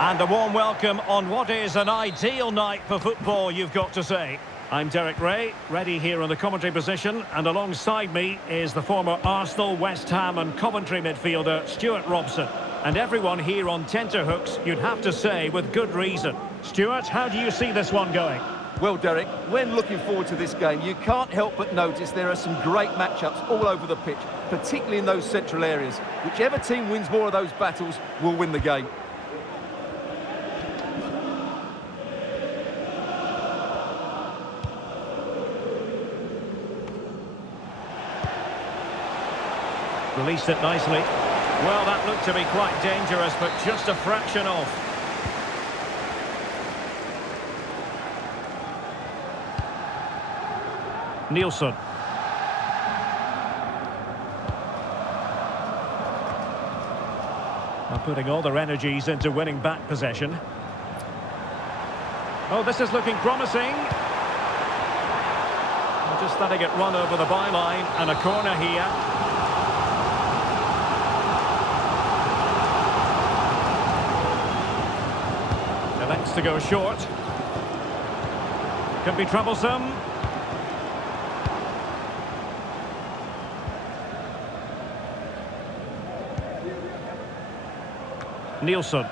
And a warm welcome on what is an ideal night for football, you've got to say. I'm Derek Ray, ready here in the commentary position, and alongside me is the former Arsenal, West Ham and Coventry midfielder Stuart Robson. And everyone here on tenterhooks, you'd have to say, with good reason. Stuart, how do you see this one going? Well, Derek, when looking forward to this game, you can't help but notice there are some great matchups all over the pitch, particularly in those central areas. Whichever team wins more of those battles will win the game. Released it nicely. Well, that looked to be quite dangerous, but just a fraction off. Nielsen. Now putting all their energies into winning back possession. Oh, this is looking promising. Just letting it run over the byline, and a corner here. Elects to go short. Could be troublesome. Nielsen.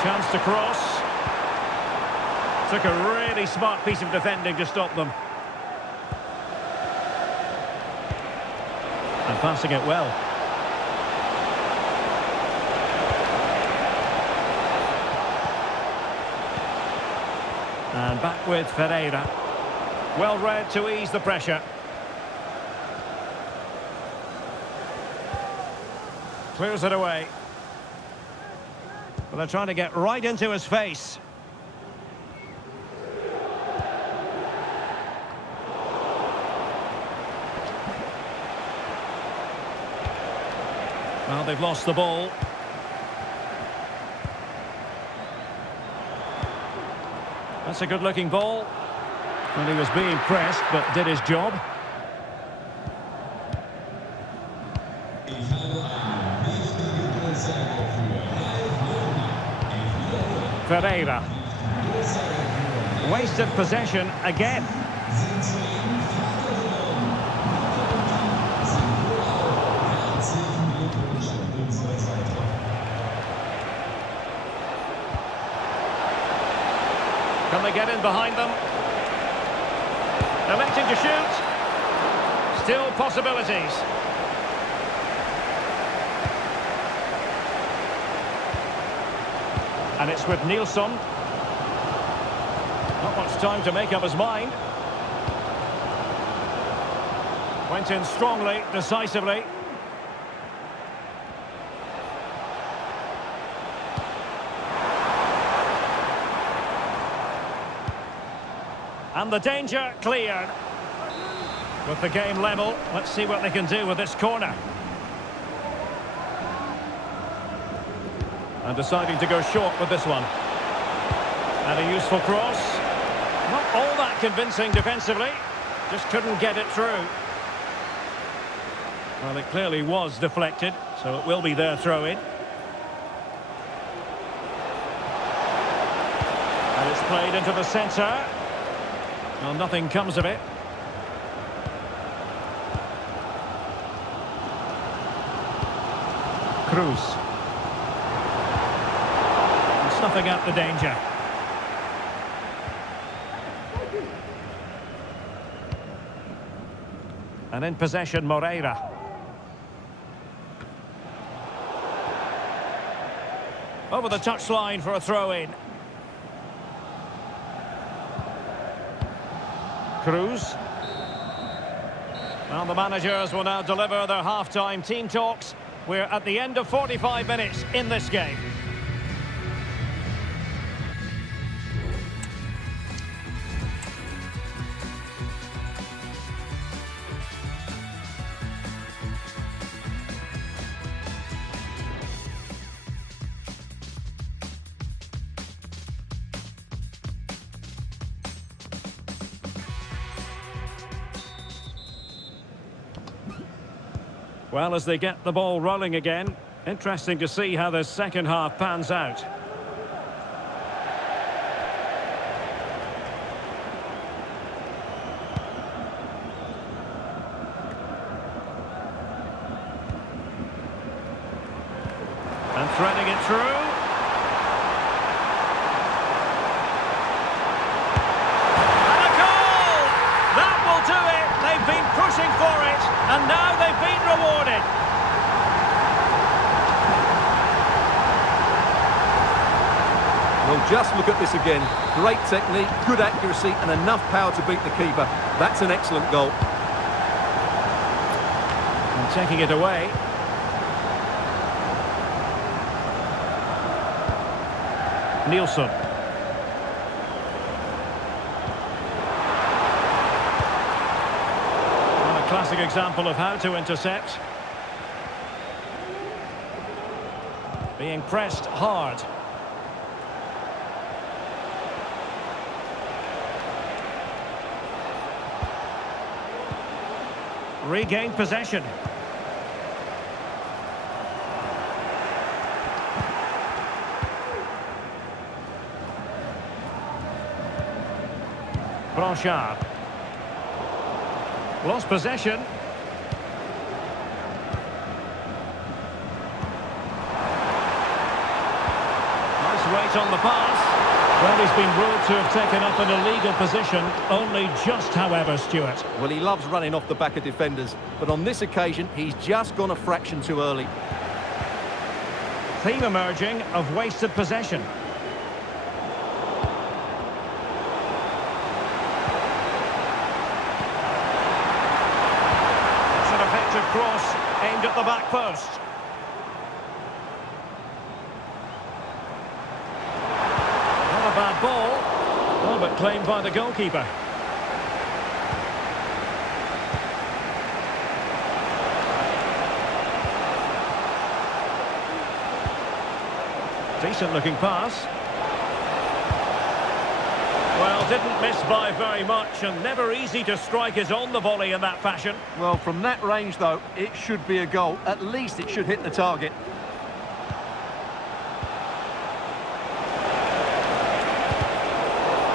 Chance to cross. Took a really smart piece of defending to stop them. And passing it well. And back with Ferreira. Well read to ease the pressure. Clears it away. Well, they're trying to get right into his face. Well, they've lost the ball. That's a good-looking ball. And he was being pressed, but did his job. Ferreira. Wasted possession again. Can they get in behind them? Electing to shoot. Still possibilities. And it's with Nielsen. Not much time to make up his mind. Went in strongly, decisively. And the danger cleared. With the game level, let's see what they can do with this corner. And deciding to go short with this one. And a useful cross. Not all that convincing defensively. Just couldn't get it through. Well, it clearly was deflected, so it will be their throw-in. And it's played into the centre. Well, nothing comes of it. Cruz. Snuffing out the danger. And in possession, Moreira. Over the touchline for a throw-in. Cruz. Well, the managers will now deliver their half-time team talks. We're at the end of 45 minutes in this game. Well, as they get the ball rolling again, interesting to see how the second half pans out. And threading it through. And a goal! That will do it! They've been pushing for it, and now they've been rewarded. Well, just look at this again. Great technique, good accuracy, and enough power to beat the keeper. That's an excellent goal. And taking it away. Nielsen. Well, a classic example of how to intercept. Being pressed hard. Regained possession. Blanchard. Lost possession. Nice weight on the pass. Well, he's been ruled to have taken up an illegal position, only just, however, Stuart. Well, he loves running off the back of defenders, but on this occasion, he's just gone a fraction too early. Theme emerging of wasted possession. It's an effective cross aimed at the back post. Not a bad ball. Oh, but claimed by the goalkeeper. Decent looking pass. Well, didn't miss by very much, and never easy to strike it on the volley in that fashion. Well, from that range, though, it should be a goal. At least it should hit the target.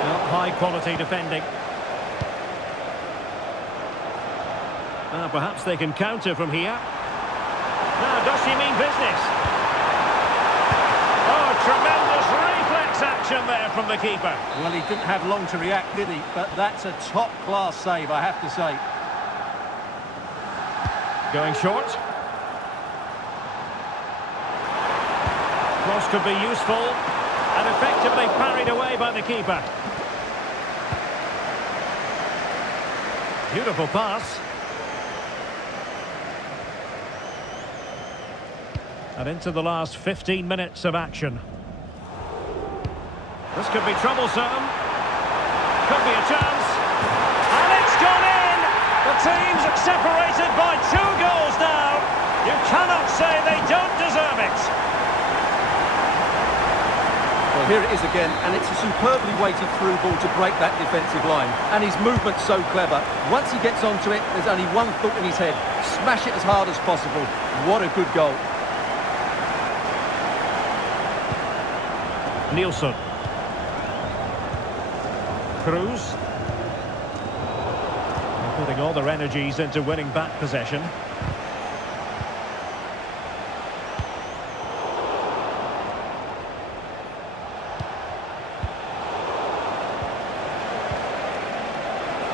Well, high quality defending. Perhaps they can counter from here. Now, does she mean business? Oh, tremendous reflex action there from the keeper. Well, he didn't have long to react, did he? But that's a top-class save, I have to say. Going short. Cross could be useful. And effectively parried away by the keeper. Beautiful pass. And into the last 15 minutes of action. This could be troublesome. Could be a chance. And it's gone in! The teams are separated by 2 goals now. You cannot say they don't deserve it. Well, here it is again, and it's a superbly weighted through ball to break that defensive line. And his movement's so clever. Once he gets onto it, there's only one thought in his head. Smash it as hard as possible. What a good goal. Nielsen. Cruz. They're putting all their energies into winning back possession.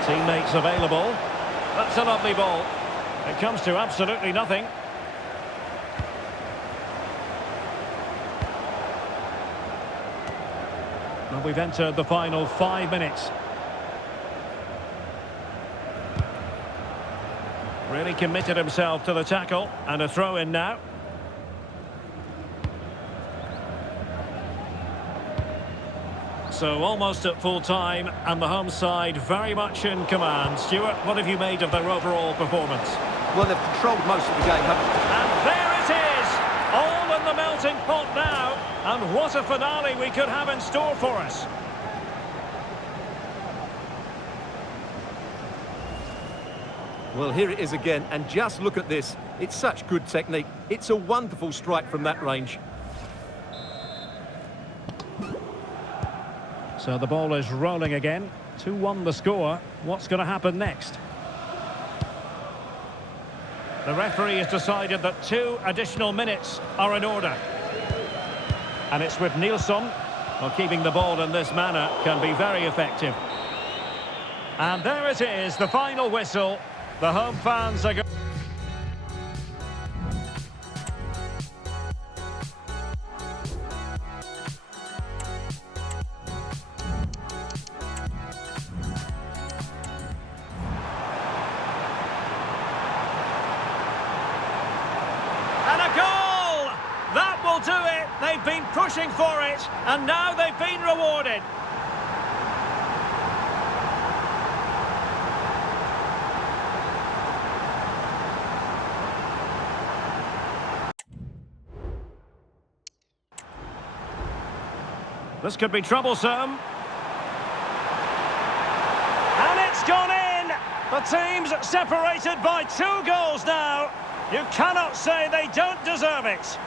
Teammates available. That's a lovely ball. It comes to absolutely nothing. Well, we've entered the final 5 minutes. Really committed himself to the tackle, and a throw in now. So almost at full time, and the home side very much in command. Stuart, what have you made of their overall performance? Well, they've controlled most of the game, haven't they? And there it is! All in the melting pot now, and what a finale we could have in store for us. Well, here it is again, and just look at this. It's such good technique. It's a wonderful strike from that range. So the ball is rolling again. 2-1 the score. What's going to happen next? The referee has decided that 2 additional minutes are in order. And it's with Nilsson. Well, keeping the ball in this manner can be very effective. And there it is, the final whistle. The home fans are going... And a goal! That will do it. They've been pushing for it, and now they've been rewarded. This could be troublesome. And it's gone in! The team's separated by 2 goals now. You cannot say they don't deserve it.